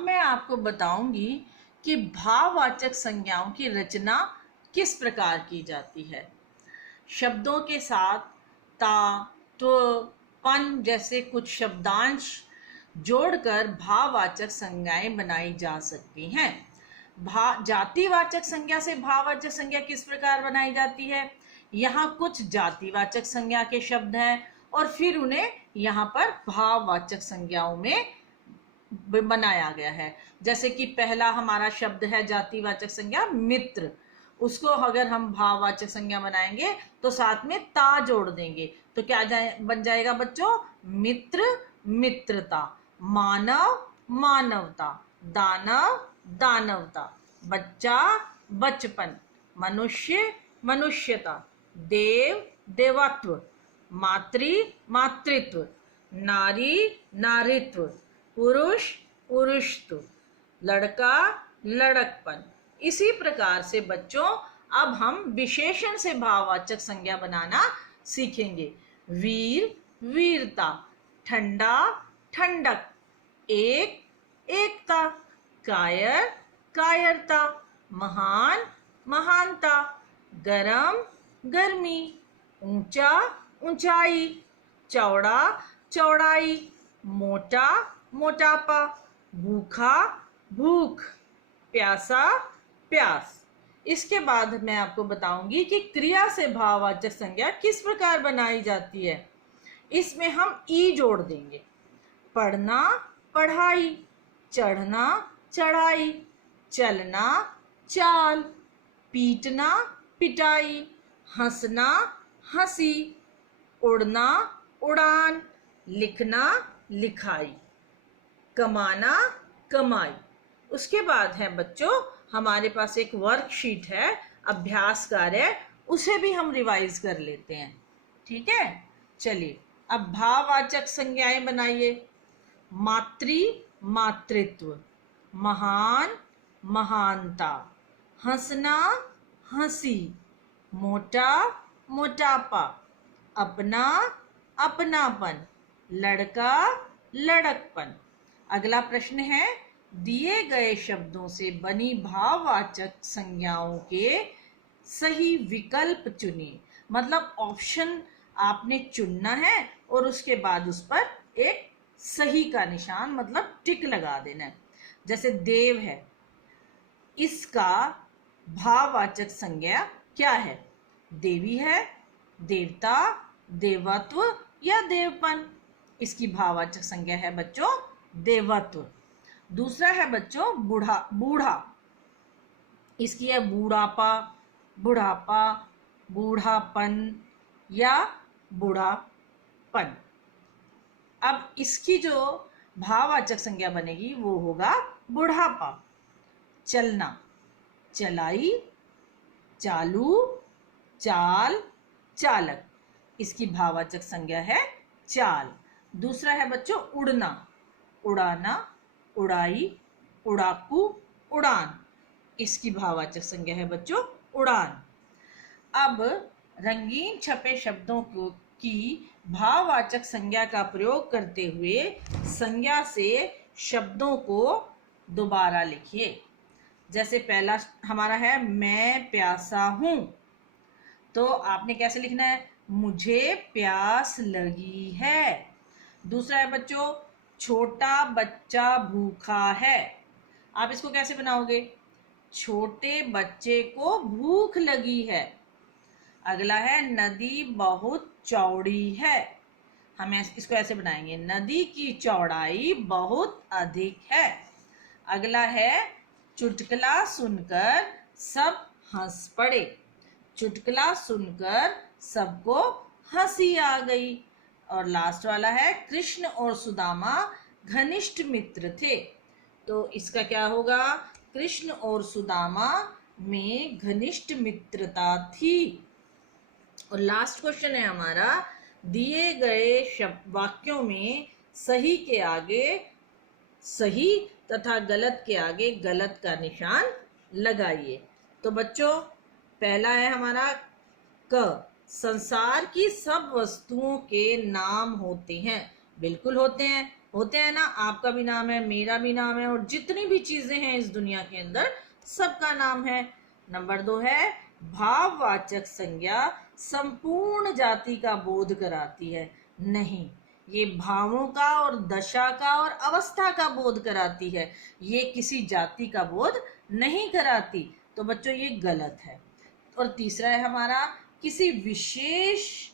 मैं आपको बताऊंगी कि भाववाचक संज्ञाओं की रचना किस प्रकार की जाती है। शब्दों के साथ ता, त्व, पन जैसे कुछ शब्दांश जोड़कर भाववाचक संज्ञाएं बनाई जा सकती हैं। जातिवाचक संज्ञा से भाववाचक संज्ञा किस प्रकार बनाई जाती है। यहाँ कुछ जातिवाचक संज्ञा के शब्द हैं और फिर उन्हें यहाँ पर भाववाचक संज्ञाओं में बनाया गया है। जैसे कि पहला हमारा शब्द है जातिवाचक संज्ञा मित्र, उसको अगर हम भाववाचक संज्ञा बनाएंगे तो साथ में ता जोड़ देंगे तो क्या बन जाएगा बच्चों, मित्र मित्रता, मानव मानवता, दानव दानवता, बच्चा बचपन, मनुष्य मनुष्यता, देव देवत्व, मातृ मातृत्व, नारी नारीत्व, पुरुष पुरुषत्व, लड़का लड़कपन। इसी प्रकार से बच्चों अब हम विशेषण से भाववाचक संज्ञा बनाना सीखेंगे। वीर वीरता, ठंडा ठंडक, एक एकता, कायर कायरता, महान महानता, गरम गर्मी, ऊंचा ऊंचाई, चौड़ा चौड़ाई, मोटा मोटापा, भूखा भूख, प्यासा प्यास। इसके बाद मैं आपको बताऊंगी कि क्रिया से भाववाचक संज्ञा किस प्रकार बनाई जाती है। इसमें हम ई जोड़ देंगे। पढ़ना पढ़ाई, चढ़ना चढ़ाई, चलना चाल, पीटना पिटाई, हंसना हंसी, उड़ना उड़ान, लिखना लिखाई, कमाना कमाई। उसके बाद है बच्चों हमारे पास एक वर्कशीट है, अभ्यास कार्य, उसे भी हम रिवाइज कर लेते हैं। ठीक है, चलिए अब भाववाचक संज्ञाएं बनाइए। मातृ मातृत्व, महान महानता, हंसना हंसी, मोटा मोटापा, अपना अपनापन, लड़का लड़कपन। अगला प्रश्न है, दिए गए शब्दों से बनी भाववाचक संज्ञाओं के सही विकल्प चुनिए। मतलब ऑप्शन आपने चुनना है और उसके बाद उस पर एक सही का निशान मतलब टिक लगा देना है। जैसे देव है, इसका भाववाचक संज्ञा क्या है। देवी है, देवता, देवत्व या देवपन। इसकी भाववाचक संज्ञा है बच्चों देवत्व। दूसरा है बच्चों बूढ़ा बूढ़ा, इसकी है बूढ़ापा बुढ़ापा, बूढ़ापन या बूढ़ापन। अब इसकी जो भाववाचक संज्ञा बनेगी वो होगा बुढ़ापा। चलना चलाई, चालू चाल, चालक। इसकी भाववाचक संज्ञा है चाल। दूसरा है बच्चों उड़ना, उड़ाना उड़ाई, उड़ाकू उड़ान। इसकी भाववाचक संज्ञा है बच्चों उड़ान। अब रंगीन छपे शब्दों की भाववाचक संज्ञा का प्रयोग करते हुए संज्ञा से शब्दों को दोबारा लिखिए। जैसे पहला हमारा है मैं प्यासा हूं, तो आपने कैसे लिखना है, मुझे प्यास लगी है। दूसरा है बच्चों छोटा बच्चा भूखा है, आप इसको कैसे बनाओगे, छोटे बच्चे को भूख लगी है। अगला है नदी बहुत चौड़ी है, हम इसको ऐसे बनाएंगे, नदी की चौड़ाई बहुत अधिक है। अगला है चुटकुला सुनकर सब हंस पड़े, चुटकुला सुनकर सबको हंसी आ गई। और लास्ट वाला है कृष्ण और सुदामा घनिष्ठ मित्र थे, तो इसका क्या होगा, कृष्ण और सुदामा में घनिष्ठ मित्रता थी। और लास्ट क्वेश्चन है हमारा, दिए गए शब्द वाक्यों में सही के आगे सही तथा गलत के आगे गलत का निशान लगाइए। तो बच्चों पहला है हमारा क, संसार की सब वस्तुओं के नाम होते हैं। बिल्कुल होते हैं, होते हैं ना, आपका भी नाम है, मेरा भी नाम है, और जितनी भी चीजें हैं इस दुनिया के अंदर सबका नाम है। नंबर 2 है भाववाचक संज्ञा संपूर्ण जाति का बोध कराती है। नहीं, ये भावों का और दशा का और अवस्था का बोध कराती है, ये किसी जाति का बोध नहीं कराती। तो बच्चों ये गलत है। और तीसरा है हमारा, किसी विशेष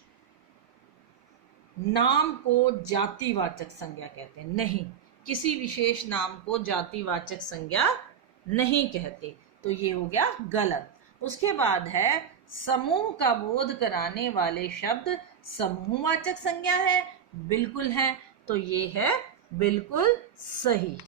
नाम को जातिवाचक संज्ञा कहते हैं। नहीं, किसी विशेष नाम को जातिवाचक संज्ञा नहीं कहते। तो ये हो गया गलत। उसके बाद है समूह का बोध कराने वाले शब्द समूहवाचक संज्ञा है। बिल्कुल है, तो ये है बिल्कुल सही।